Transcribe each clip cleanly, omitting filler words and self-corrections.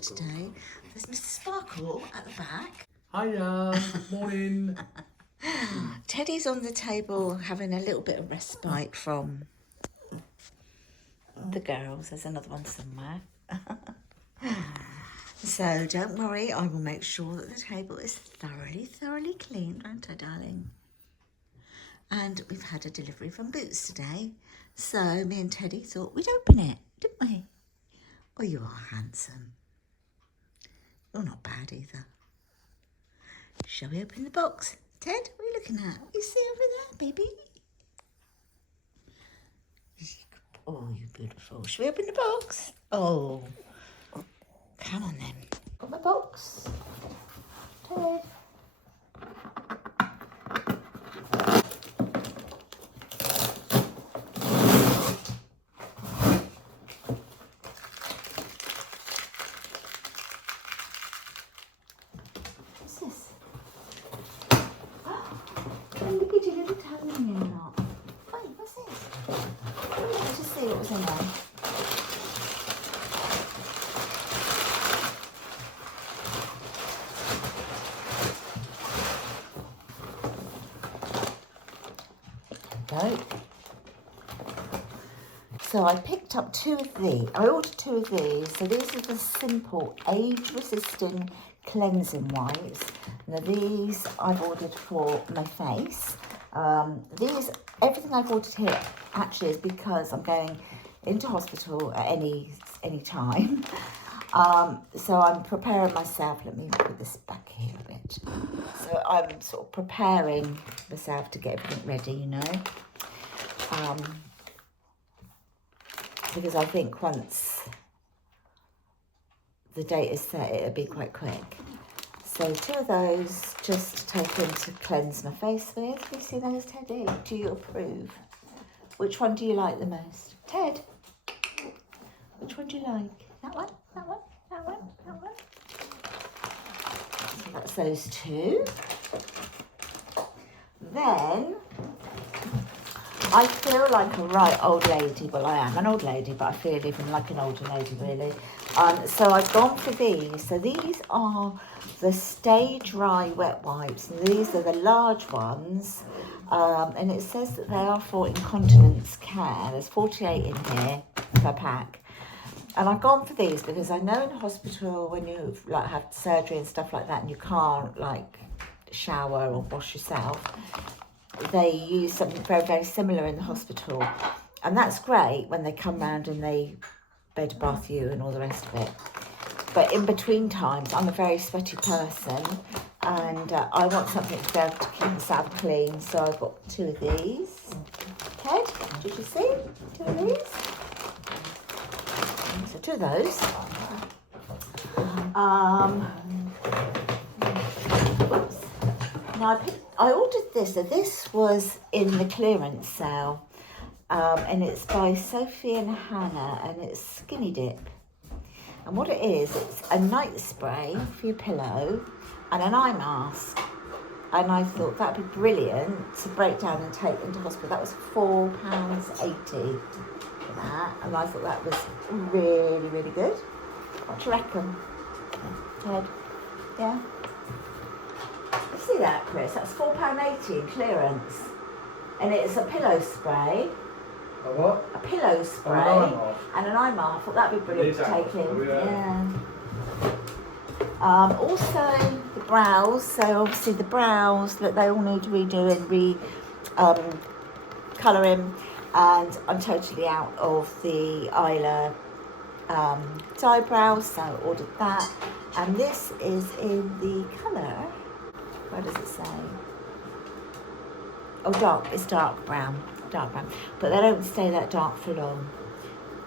today. There's Mr. Sparkle at the back. Hiya, morning. Teddy's on the table having a little bit of respite from the girls. There's another one somewhere. So don't worry, I will make sure that the table is thoroughly clean, won't I, darling? And we've had a delivery from Boots today. So me and Teddy thought we'd open it, didn't we? Oh, you are handsome. You're not bad either. Shall we open the box? Ted, what are you looking at? You see over there, baby? Oh, you're beautiful. Shall we open the box? Oh, come on then. Got my box. Ted. What's this? Oh, look at your little tongue in there, not. Wait, what's this? Let's just see what was in there. Go. So I picked up two of these. I ordered two of these. So these are the simple age-resisting cleansing wipes. Now these I've ordered for my face. Everything I've ordered here actually is because I'm going into hospital at any time. So I'm preparing myself. Let me put this back here a bit. So I'm sort of preparing myself to get everything ready, you know. Because I think once the date is set, it'll be quite quick. So two of those just to take in to cleanse my face with. Can you see those, Teddy? Do you approve? Which one do you like the most? Ted, which one do you like? That one? That one? That one? That one? So that's those two. Then I feel like a right old lady. Well, I am an old lady, but I feel even like an older lady, really. So I've gone for these. So these are the Stay Dry wet wipes. And these are the large ones. And it says that they are for incontinence care. There's 48 in here per pack. And I've gone for these because I know in hospital when you like have surgery and stuff like that and you can't like shower or wash yourself, they use something very similar in the hospital, and that's great when they come round and they bed bath you and all the rest of it. But in between times, I'm a very sweaty person, and I want something to be able to keep myself clean. So I've got two of these. Ted, did you see? Two of these. So two of those. Oops. Now I ordered this, so this was in the clearance sale, and it's by Sophie and Hannah, and it's Skinny Dip. And what it is, it's a night spray for your pillow and an eye mask. And I thought that'd be brilliant to break down and take into hospital. That was £4.80 for that, and I thought that was really good. What do you reckon, Ted? Yeah? You see that, Chris? That's £4.80 in clearance. And it's a pillow spray. A what? A pillow spray. And an eye mask. I thought that'd be brilliant to take in. Yeah. Also, the brows. So obviously the brows, that they all need redoing, colouring. And I'm totally out of the Isla dye brows, so I ordered that. And this is in the colour. What does it say? Oh, dark. It's dark brown. Dark brown. But they don't stay that dark for long.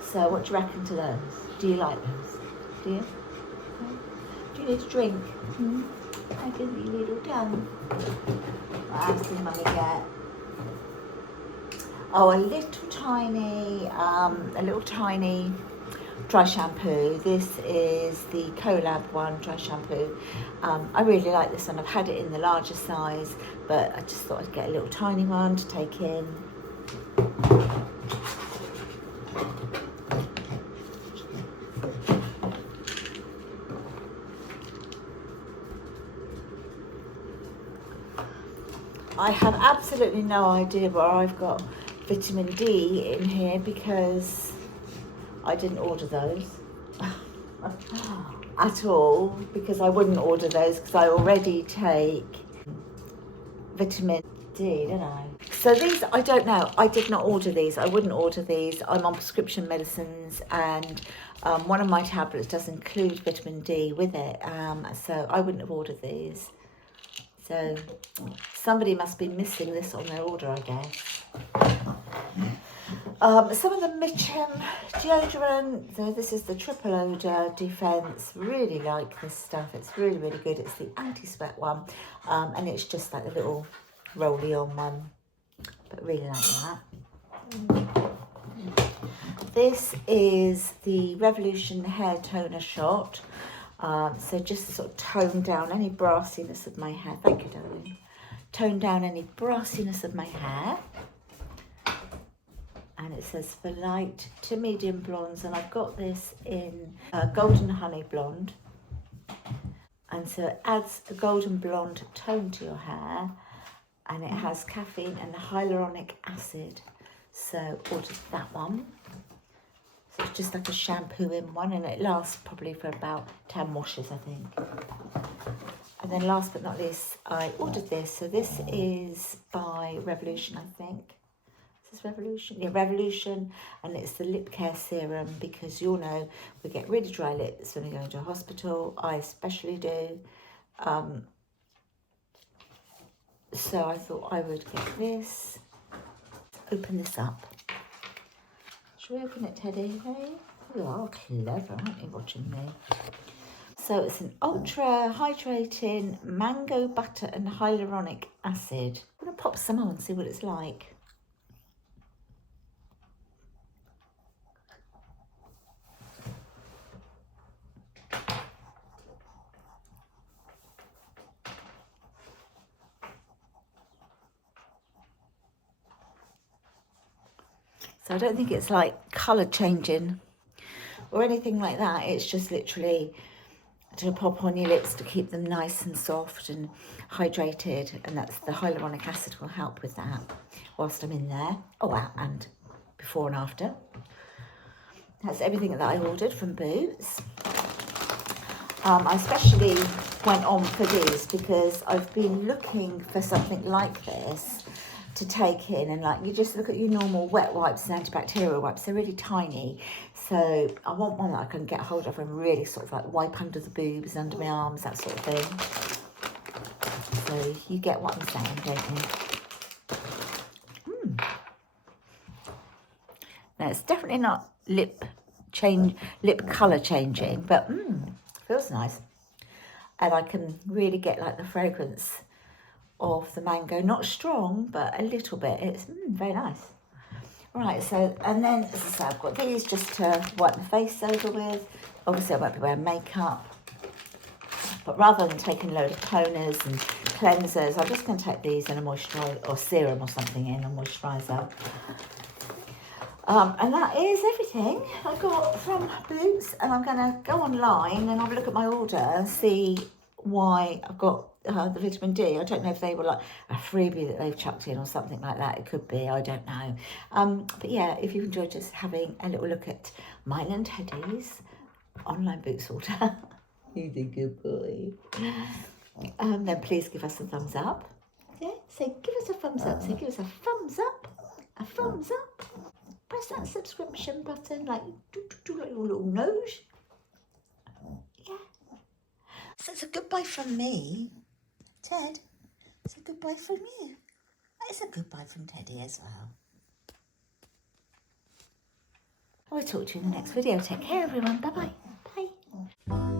So what do you reckon to those? Do you like those? Do you? Do you need a drink? I give you a little tongue. What else did Mummy get? Oh, a little tiny dry shampoo. This is the Collab one, dry shampoo. I really like this one. I've had it in the larger size, but I just thought I'd get a little tiny one to take in. I have absolutely no idea where I've got vitamin D in here because I didn't order those at all, because I wouldn't order those because I already take vitamin D, don't I? So these, I don't know. I did not order these. I wouldn't order these. I'm on prescription medicines, and one of my tablets does include vitamin D with it. So I wouldn't have ordered these. So somebody must be missing this on their order, I guess. Some of the Mitchum deodorant. So this is the triple odor defense. Really like this stuff. It's really, really good. It's the anti-sweat one, and it's just like the little roll-on one. But really like that. This is the Revolution hair toner shot. So just to sort of tone down any brassiness of my hair. Thank you, darling. Tone down any brassiness of my hair. And it says for light to medium blondes, and I've got this in golden honey blonde. And so it adds a golden blonde tone to your hair, and it has caffeine and hyaluronic acid. So ordered that one. So it's just like a shampoo in one, and it lasts probably for about 10 washes, I think. And then last but not least, I ordered this. So this is by Revolution, I think. Is this Revolution? Yeah, Revolution. And it's the lip care serum, because you'll know we get really dry lips when we go into a hospital. I especially do. So I thought I would get this. Open this up. Shall we open it, Teddy? Hey? You are clever, aren't you, watching me? So it's an ultra hydrating mango butter and hyaluronic acid. I'm going to pop some on and see what it's like. So I don't think it's like colour changing or anything like that. It's just literally to pop on your lips to keep them nice and soft and hydrated. And that's the hyaluronic acid will help with that whilst I'm in there. Oh, wow, and before and after. That's everything that I ordered from Boots. I especially went on for these because I've been looking for something like this to take in, and like you just look at your normal wet wipes and antibacterial wipes, they're really tiny, so I want one that I can get hold of and really sort of like wipe under the boobs, under my arms, that sort of thing. So you get what I'm saying, don't you? Now it's definitely not lip colour changing, but feels nice, and I can really get like the fragrance of the mango, not strong, but a little bit. It's very nice. Right, so, and then, as I say, I've got these just to wipe my face over with. Obviously, I won't be wearing makeup. But rather than taking a load of toners and cleansers, I'm just going to take these in a moisturiser, or serum or something in a moisturiser. And that is everything I got from Boots. And I'm going to go online and have a look at my order and see why I've got the vitamin D. I don't know if they were like a freebie that they've chucked in or something like that. It could be, I don't know. But yeah, if you enjoyed just having a little look at mine and Teddy's online Boots order, he's a good boy. Then please give us a thumbs up. Yeah, say give us a thumbs up. Say give us a thumbs up. A thumbs up. Press that subscription button like like your little nose. Yeah. So it's a goodbye from me, Ted. It's a goodbye from you. It's a goodbye from Teddy as well. I'll talk to you in the next video. Take care, everyone. Bye-bye. Bye.